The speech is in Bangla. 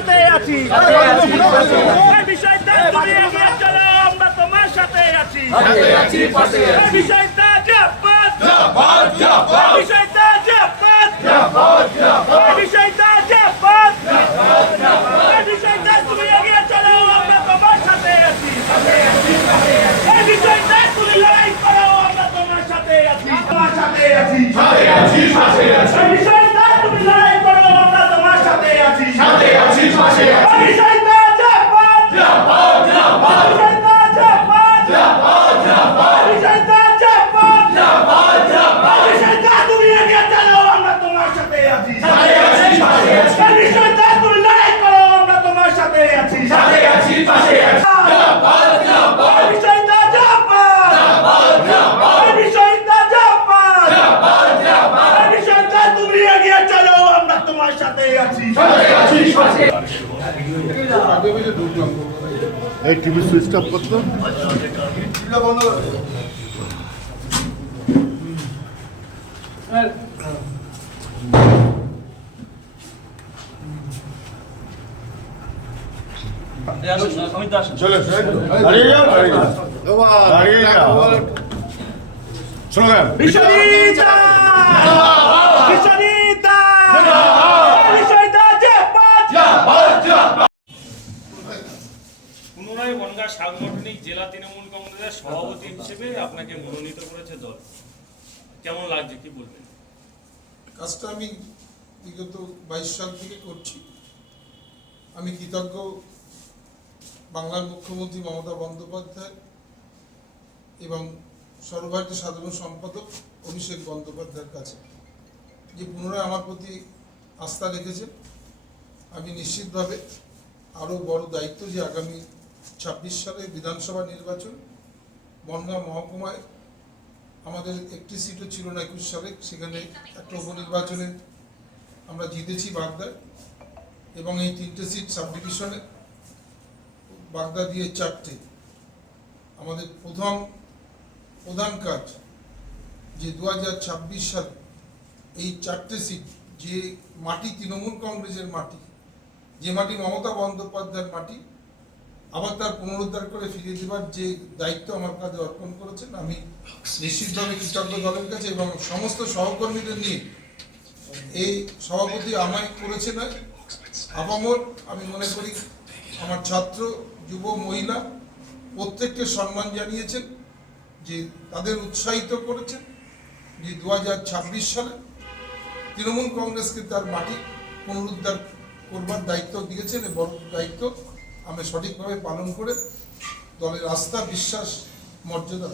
সাথে আছি এই বিষয়টা তুমি এগিয়ে চলো আমরা তোমার সাথে আছি এই বিষয়টা জিন্দাবাদ এই বিষয়টা জিন্দাবাদ এই বিষয়টা জিন্দাবাদ এই বিষয়টা তুমি এগিয়ে চলো আমরা তোমার সাথে আছি এই বিষয়টা তুমি লড়াই করো আমরা তোমার সাথে আছি এই বিষয়টা তুমি লড়াই করো আমরা তোমার সাথে আছি এই বিষয়টা জিন্দাবাদ এই বিষয়টা জিন্দাবাদ এই বিষয়টা জিন্দাবাদ এই বিষয়টা তুমি এগিয়ে চলো আমরা তোমার সাথে আছি এই বিষয়টা তুমি লড়াই করো আমরা তোমার সাথে আছি এই বিষয়টা জিন্দাবাদ এই বিষয়টা জিন্দাবাদ এই বিষয়টা তুমি এগিয়ে চলো আমরা তোমার সাথে আছি এই টিভি সুইচ অফ করতো চলে স্লোগান বিশ্বজিৎ বিশ্বজিৎ বিশ্বজিৎ পুনরায় বনগাঁ সাংগঠনিক জেলা তৃণমূল কংগ্রেসের সভাপতি হিসেবে আপনাকে মনোনীত করেছে দল, কেমন লাগছে কি বলবেন? কাজটা আমি বিগত 22 সাল থেকে করছি। আমি কৃতজ্ঞ বাংলার মুখ্যমন্ত্রী মমতা বন্দ্যোপাধ্যায় এবং সর্বভারতীয় সাধারণ সম্পাদক অভিষেক বন্দ্যোপাধ্যায়ের কাছে, যে পুনরায় আমার প্রতি আস্থা রেখেছেন। আমি নিশ্চিতভাবে আরও বড় দায়িত্ব, যে আগামী 26 সালে বিধানসভা নির্বাচন, বনগাঁ মহকুমায় আমাদের একটি সিটও ছিল না 21 সালে, সেখানে একটা উপনির্বাচনে আমরা জিতেছি বাগদায়, এবং এই 3টে সিট সাব ডিভিশনে, বাগদা দিয়ে 4টে। আমাদের প্রধান কাজ যে 2026 সালে এই 4টে সিট, যে মাটি তৃণমূল কংগ্রেসের মাটি, যে মাটি মমতা বন্দ্যোপাধ্যায়ের মাটি, আবার তার পুনরুদ্ধার করে ফিরিয়ে দেওয়ার যে দায়িত্ব আমার কাছে অর্পণ করেছেন। আমি নিশ্চিতভাবে কৃতজ্ঞ দলের কাছে এবং সমস্ত সহকর্মীদের নিয়ে। এই সভাপতি আমায় করেছে না, আপামর আমি মনে করি আমার ছাত্র, যুব, মহিলা প্রত্যেককে সম্মান জানিয়েছেন, যে তাদের উৎসাহিত করেছেন, যে 2026 সালে তৃণমূল কংগ্রেসকে তার মাটি পুনরুদ্ধার করবার দায়িত্ব দিয়েছেন। এবং দায়িত্ব আমি সঠিকভাবে পালন করে দলের আস্থা, বিশ্বাস, মর্যাদা